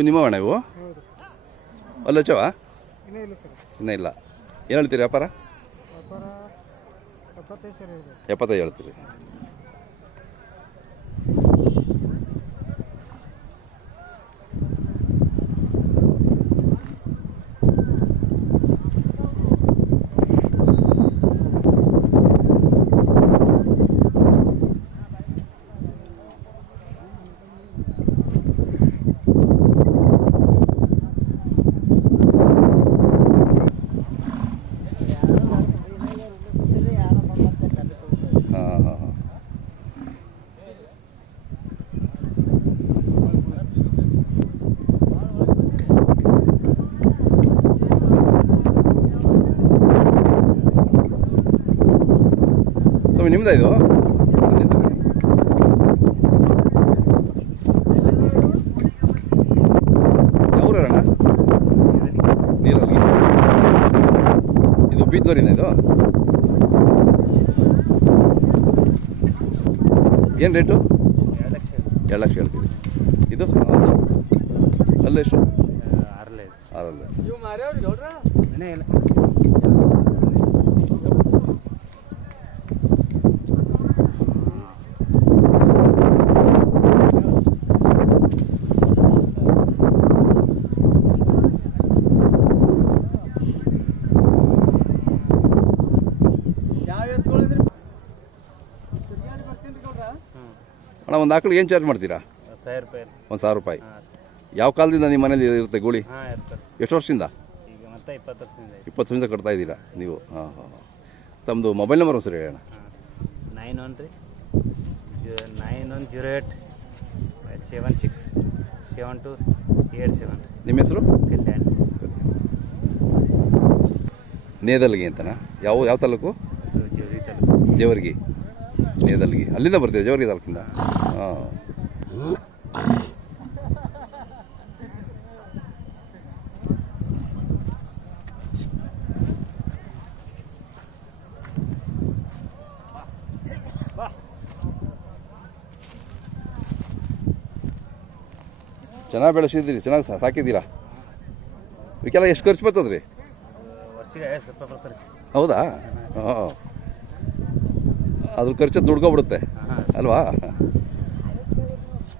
ಇವು ನಿಮ್ಮವಣ್ಣ ಇವು ಅಲ್ಲೋಚವಾ ಇನ್ನೂ ಇಲ್ಲ ಏನು ಹೇಳ್ತೀರಿ ವ್ಯಾಪಾರ? ಎಪ್ಪತ್ತೈದು ಹೇಳ್ತೀರಿ ಹಾಂ ಹಾಂ ಹಾಂ ಸ್ವಾಮಿ ನಿಮ್ದಾ ಇದು? ನೀರಲ್ಲಿ. ಇದು ಏನು ರೇಟು? ಎರಡು ಲಕ್ಷ ಹೇಳ್ತೀವಿ. ಇದು? ಅದು? ಅಲ್ಲೆಷ್ಟು? ಆರಲ್ಲ ಆರಲ್ಲ ಒಂದು ಆಕಳಿಗೆ ಏನು ಚಾರ್ಜ್ ಮಾಡ್ತೀರಾ? ಸಾವಿರ ರೂಪಾಯಿ ಒಂದು ಸಾವಿರ ರೂಪಾಯಿ. ಯಾವ ಕಾಲದಿಂದ ನಿಮ್ಮ ಮನೇಲಿ ಇರುತ್ತೆ ಗೂಳಿ? ಹಾಂ ಎಷ್ಟು ವರ್ಷದಿಂದ? ಈಗ ಮತ್ತೆ ಇಪ್ಪತ್ತು ವರ್ಷದಿಂದ ಇಪ್ಪತ್ತು ವರ್ಷದಿಂದ ಕಟ್ತಾ ಇದ್ದೀರಾ ನೀವು? ಹಾಂ ಹಾಂ ತಮ್ಮದು ಮೊಬೈಲ್ ನಂಬರ್ ಸರಿ ಹೇಳೋಣ nine one three nine one zero eight seven six seven two eight seven. ನಿಮ್ಮ ಹೆಸರು? ಕಲ್ಯಾಣ್. ನೇದಲ್ಗಿ ಅಂತನಾ? ಯಾವ ಯಾವ ತಾಲೂಕು? ಇದು ಜೋರಿ ತಾಲೂಕು. ಜೇವರ್ಗಿ. ನೇದಲ್ಗಿ ಅಲ್ಲಿಂದ ಬರ್ತೀವಿ ಜೇವರ್ಗಿ ತಾಲೂಕಿಂದ? ಚೆನ್ನಾಗಿ ಬೆಳೆಸಿದ್ದೀರಿ ಚೆನ್ನಾಗಿ ಸಾಕಿದ್ದೀರಾ? ಇವಕ್ಕೆಲ್ಲ ಎಷ್ಟು ಖರ್ಚು ಬರ್ತದೆ ರೀ ವರ್ಷಿಗೆ ಐವತ್ತು ಸ್ವಲ್ಪ ಬರ್ತಾರೆ ಹೌದಾ? ಹಾಂ ಅದ್ರ ಖರ್ಚು ದುಡ್ಕೊಬಿಡುತ್ತೆ ಅಲ್ವಾ ಚಲೋ ಇದೆ ನಮ್ಮ ಇಟ್ಟೆ ಮೂರೇ ಅವ್ರಿ ಆ ಕಡೆ ಅದು ಮತ್ತೆ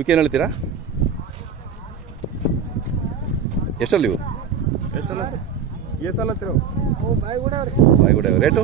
ಇವಕ್ಕೇನು ಹೇಳ್ತೀರಾ ಎಷ್ಟಲ್ಲಿ ಇವು? ಬಾಯ್ಗುಡ ರೇಟು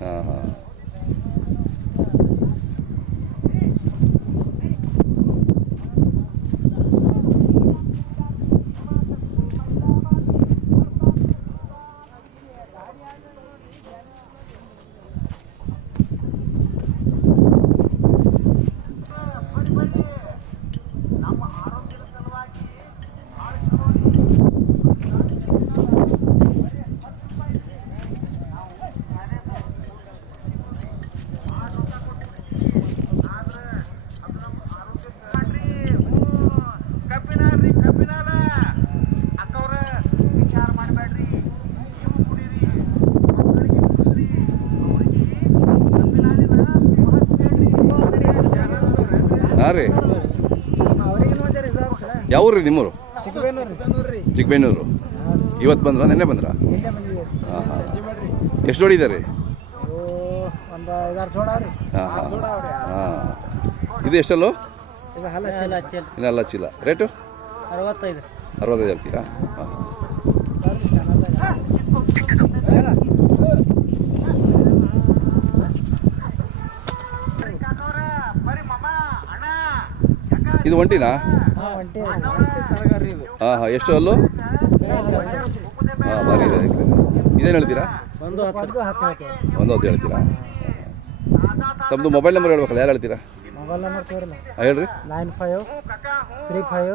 ಹಾಂ ಹಾಂ. ಹಾಂ ರೀ ಅವ್ರಿಗೆ ನೋಡ್ಯಾರ ಯಾವ ಊರು ರೀ ನಿಮ್ಮೂರು? ಚಿಕ್ಕಬೇನೂರು ಇವತ್ತು ಬಂದ್ರ? ನಿನ್ನೆ ಬಂದ್ರಾ? ಹಾಂ ಹಾಂ ಎಷ್ಟು ಹೊಡಿದಾರೆ ಹಾಂ ಇದು ಎಷ್ಟಲ್ಲೋ? ಇಲ್ಲ ಅಲ್ಲ ಚೀಲ ರೇಟು? ಅರವತ್ತೈದು. ಅರವತ್ತೈದು ಹೇಳ್ತೀರಾ? ಹಾಂ ಬರೀ ಮಮ್ಮ ಅಣ್ಣ ಇದು ಒಂಟಿನಾ? ಹಾಂ ಹಾಂ ಎಷ್ಟು ಅಲ್ಲು ಹಾಂ ಇದೆ. ಇದೇನು ಹೇಳ್ತೀರಾ? ಒಂದು ಹತ್ತು. ಹೇಳ್ತೀರಾ? ತಮ್ಮದು ಮೊಬೈಲ್ ನಂಬರ್ ಹೇಳ್ಬೇಕಲ್ಲ ಯಾರು ಹೇಳ್ತೀರಾ? ಮೊಬೈಲ್ ನಂಬರ್ ಹೇಳ್ರಿ. Nine five three five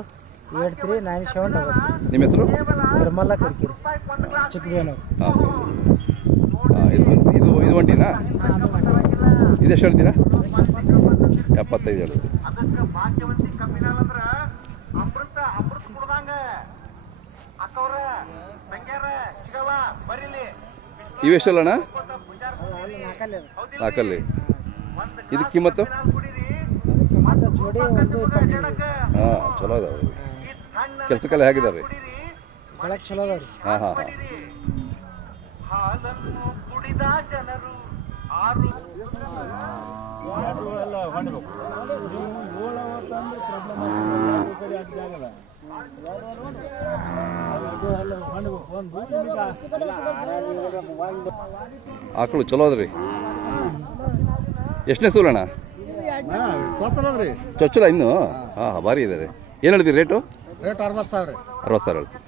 eight three nine seven double ನಿಮ್ಮ ಹೆಸರು? ನಿರ್ಮಲ ಕರ್ಕಿರಿ ಚಿಕ್ಕಬೇನೂರು ಹಾಂ. ಇದು ಇದು ಇದು ಒಂಟಿನಾ? ಇದೆಷ್ಟು ಹೇಳ್ತೀರಾ? ಎಪ್ಪತ್ತೈದು ಹೇಳ್ತೀವಿ. ಅದಕ್ಕೆ ಅಂದ್ರ ಅಮೃತ ಅಮೃತ ಕುಡ್ದಂಗ. ಅಕ್ಕವ್ರ ಸಂಗ್ಯಾರ ಸಿಗವ ಬರೀಲಿ. ಇವೆಷ್ಟಲ್ಲಣ್ಣ ನಾಲ್ಕಲ್ಲಿ ನಾಲ್ಕಲ್ಲಿ ಇದು ಕಿಮ್ಮತ್ತು? ಹಾಂ ಚಲೋ ಇದಾವೆ ಕೆಲಸಕ್ಕೆಲ್ಲ ಹೇಗಿದಾವೆ ರೀ? ಬೆಳಗ್ಗೆ ಚಲೋ ಅದಾವ ರೀ. ಹಾಂ ಹಾಂ ಹಾಂ. ಹಾಲನ್ನು ಕುಡಿದ ಜನರು ಆರು ಆಕಳು ಚಲೋ ಅದ್ರಿ? ಎಷ್ಟನೇ ಸೂಲಣ್ಣ? ಚೊಚ್ಚಲ ಇನ್ನು? ಹಾಂ ಭಾರಿ ಇದೆ ರೀ. ಏನು ಹೇಳ್ತೀರಿ ರೇಟು? ರೇಟ್ ಅರವತ್ತು ಸಾವಿರ ಅರವತ್ತು ಸಾವಿರ ಹೇಳ್ತೀವಿ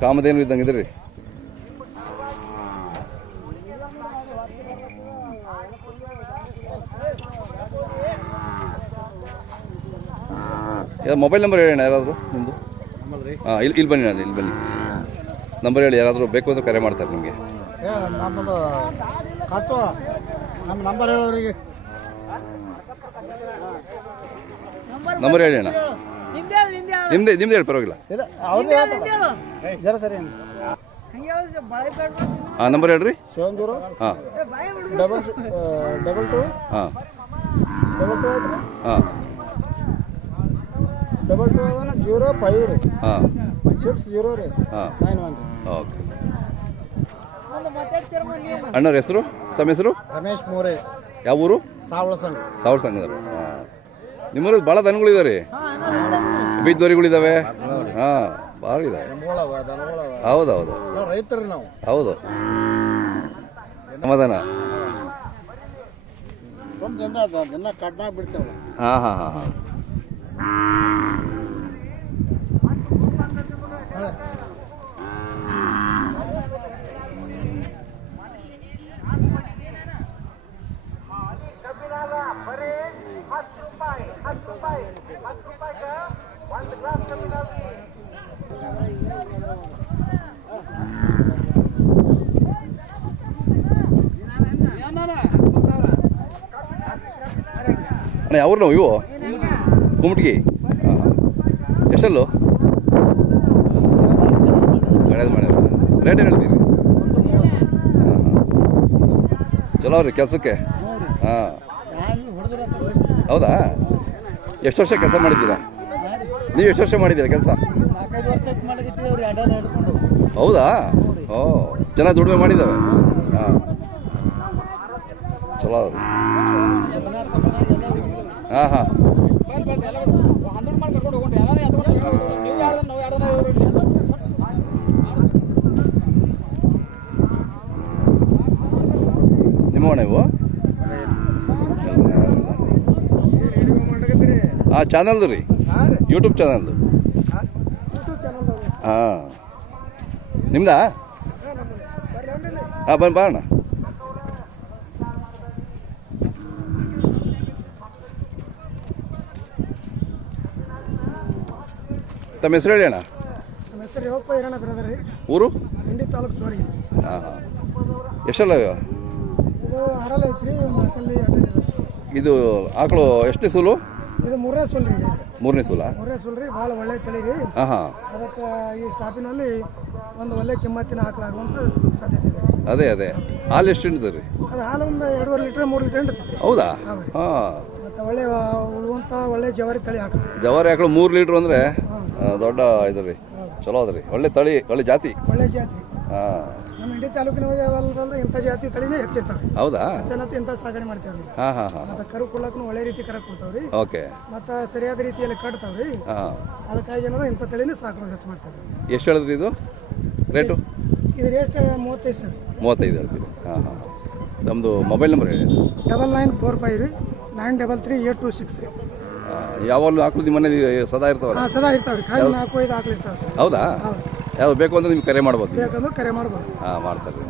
ಕಾಮಧೇನು ಇದ್ದಂಗೆ ಇದೆ ಮೊಬೈಲ್ ನಂಬರ್ ಹೇಳೋಣ ಯಾರಾದರೂ ನಿಮ್ಮದು ಹಾಂ ಇಲ್ಲಿ ಇಲ್ಲಿ ಬನ್ನಿ ನಾನು ಇಲ್ಲಿ ಬನ್ನಿ. ನಂಬರ್ ಹೇಳಿ ಯಾರಾದರೂ ಬೇಕು ಅಂದ್ರೆ ಕರೆ ಮಾಡ್ತಾರೆ ನಿಮಗೆ. ಏ ನಮ್ಮದು ಕತ್ತು ನಮ್ಮ ನಂಬರ್ ಹೇಳೋರಿಗೆ. ನಂಬರ್ ಹೇಳಿ ಅಣ್ಣ. ನಿಮ್ದೇ ನಿಮ್ದು ಹೇಳಿ ಪರವಾಗಿಲ್ಲ. ಹಾಂ ನಂಬರ್ ಹೇಳ್ರಿ. ಸೆವೆನ್ ಜೀರೋ ಹಾಂ. ಡಬಲ್ ಡಬಲ್ ಟು ಹಾಂ. ಡಬಲ್ ಟು ಹಾಂ. ಡಬಲ್ ಟು ಜೀರೋ ಫೈವ್ ರೀ. ಹಾಂ. ಸಿಕ್ಸ್ ಜೀರೋ ರೀ. ಹಾಂ. Nine one okay. ಅಣ್ಣವ್ರ ಹೆಸರು? ತಮ್ಮ ಹೆಸರು? ರಮೇಶ್ ಮೋರೆ. ಯಾವ ಊರು? ಸಾವಳ ಸಂಘ. ಸಾವಳ ಸಂಘದವ್ರು. ಹಾಂ. ನಿಮ್ಮೂರಲ್ಲಿ ಭಾಳ ದನಗಳಿದಾವೆ ರೀ. ಬೀಜದವರಿಗಳಿದ್ದಾವೆ ಹಾಂ ಭಾಳ ಇದಾವೆ. ಹೌದು ಹೌದು ರೈತರು ನಾವು. ಹೌದು. ಸಮಾಧಾನ. ತುಂಬ ದಿನ ದಿನ ಕಟ್ನಾಗ ಬಿಡ್ತೇವೆ ಹಾಂ ಹಾಂ ಹಾಂ ಹಾಂ. ಅಣ್ಣ ಯಾವ ನಾವು ಇವು ಕುಮಟಿಗೆ ಎಷ್ಟಲ್ಲು? ಮಾಡ್ಯಾರ ಮಾಡಿ ರೇಟ್ ಏನು ಹೇಳ್ತೀರಿ? ಹಾಂ ಚಲೋ ಅವ್ರಿ ಕೆಲಸಕ್ಕೆ? ಹಾಂ. ಹೌದಾ? ಎಷ್ಟು ವರ್ಷ ಕೆಲಸ ಮಾಡಿದ್ದೀರಾ? ನೀವು ಎಷ್ಟು ವರ್ಷ ಮಾಡಿದ್ದೀರಾ ಕೆಲಸ? ಹೌದಾ? ಓ, ಚೆನ್ನಾಗಿ ದುಡಿಮೆ ಮಾಡಿದ್ದಾವೆ. ಹಾಂ. ಚಲೋ ಹಾಂ ಹಾಂ. ಹನ್ನೆರಡು ಮಾಡಿ ಕರ್ಕೊಂಡು ಹೋಗ್ಕೊಂಡು ಎಲ್ಲಾರು ಎತ್ಕೊಂಡು ನೀವು ಯಾರ್ದು ನಾವು ಯಾರ್ದು ನಿಮ್ಮ ಅಣ್ಣ ಇವು? ಹಾಂ ಚಾನಲ್ದು ರೀ. ಯೂಟ್ಯೂಬ್ ಚಾನಲ್ದು ಹಾಂ. ನಿಮ್ದಾ? ಹಾಂ ಬನ್ನಿ ಬಾರಣ ತಮ್ಮ ಹೆಸರು ಹೇಳಿ ಅಣ್ಣ? ನಮ್ಮ ಹೆಸರು ರೇವಪ್ಪ ಹಿರಣ್ಣ ಬ್ರದರ್ ರೀ. ಊರು? ಹಿಂಡಿ ತಾಲೂಕು ಚೋಡಿ ಹಾಂ ಹಾಂ. ಎಷ್ಟಲ್ಲ ಇದು ಹರಲ್ ಐತ್ರಿ ಇದು ಆಕಳು ಎಷ್ಟನೇ ಸೂಲು? ಇದು ಮೂರನೇ ಸೂಲ್. ರೀ ಮೂರನೇ ಸೂಲ? ಮೂರನೇ ಸೂಲ್ ರೀ ಭಾಳ ಒಳ್ಳೆ ತಳಿ ರೀ. ಹಾಂ ಹಾಂ. ಅದಕ್ಕೆ ಈ ಸ್ಟಾಪಿನಲ್ಲಿ ಒಂದು ಒಳ್ಳೆ ಕಿಮ್ಮತ್ತಿನ ಹಾಕಲಾಗುವಂಥ ಸಾಧ್ಯತೆ ಇದೆ. ಅದೇ ಅದೇ. ಹಾಲು ಎಷ್ಟು ಹಿಡಿದು ರೀ ಅದು ಹಾಲು ಒಂದು ಎರಡೂವರೆ ಲೀಟ್ರ್ ಮೂರು ಲೀಟ್ರ್ ಹಿಡಿತೈತಿ ಹೌದಾ? ಹಾಂ. ಮತ್ತು ಒಳ್ಳೆ ಉಳುವಂಥ ಒಳ್ಳೆ ಜವಾರಿ ತಳಿ ಹಾಕಿ ಜವಾರಿ ಆಕಳು ಮೂರು ಲೀಟ್ರ್ ಅಂದರೆ? ದೊಡ್ಡ ಇದು ರೀ. ಚಲೋ ಅದ ರೀ. ಒಳ್ಳೆ ತಳಿ ಒಳ್ಳೆ ಜಾತಿ. ಒಳ್ಳೆ ಜಾತಿ. ಹಾಂ. ನಮ್ಮ ಇಂಡಿ ತಾಲೂಕಿನ ಹೊಲದಲ್ಲ ಇಂಥ ಜಾತಿ ತಳಿನೇ ಹೆಚ್ಚಿರ್ತಾರೆ ಹೌದಾ? ಚೆನ್ನಾಗಿ ಇಂಥ ಸಾಗಣೆ ಮಾಡ್ತೇವ್ರಿ. ಹಾಂ ಹಾಂ ಹಾಂ. ಮತ್ತು ಕರು ಕೊಡ್ಲಕ್ಕೂ ಒಳ್ಳೆ ರೀತಿ ಕರ ಕೊಡ್ತಾವ್ರಿ. ಓಕೆ. ಮತ್ತು ಸರಿಯಾದ ರೀತಿಯಲ್ಲಿ ಕಟ್ತಾವ್ರಿ. ಹಾಂ. ಅದಕ್ಕಾಗಿ ಏನಾದ್ರು ಇಂಥ ತಳಿನೇ ಸಾಕು ಹೆಚ್ಚು ಮಾಡ್ತಾರೆ ಎಷ್ಟು ಹೇಳಿದ್ರಿ ಇದು? ರೇಟು? ಇದು ರೇಟ್ ಮೂವತ್ತೈದು ಸರ್. ಮೂವತ್ತೈದು ಹೇಳ್ತೀವಿ ಹಾಂ ಹಾಂ. ನಮ್ಮದು ಮೊಬೈಲ್ ನಂಬರ್ ಹೇಳಿ. ಡಬಲ್ ನೈನ್ ಫೋರ್ ಫೈವ್ ರೀ. Nine double three eight two six ರೀ. ಯಾವಾಗಲೂ ಹಾಕೋದು ನಿಮ್ಮ ಮನೇಲಿ ಸದಾ ಇರ್ತಾವಲ್ಲ? ಸದಾ ಇರ್ತಾವ್ರಿ. ಕಾಯಿ ನಾಲ್ಕು ಐದು ಸರ್. ಹೌದಾ? ಯಾವ್ದು ಬೇಕು ಅಂದ್ರೆ ನಿಮ್ಗೆ ಕರೆ ಮಾಡ್ಬೋದು. ಬೇಕಂದ್ರೆ ಕರೆ ಮಾಡ್ಬೋದು ಹಾಂ ಮಾಡ್ತಾರೆ.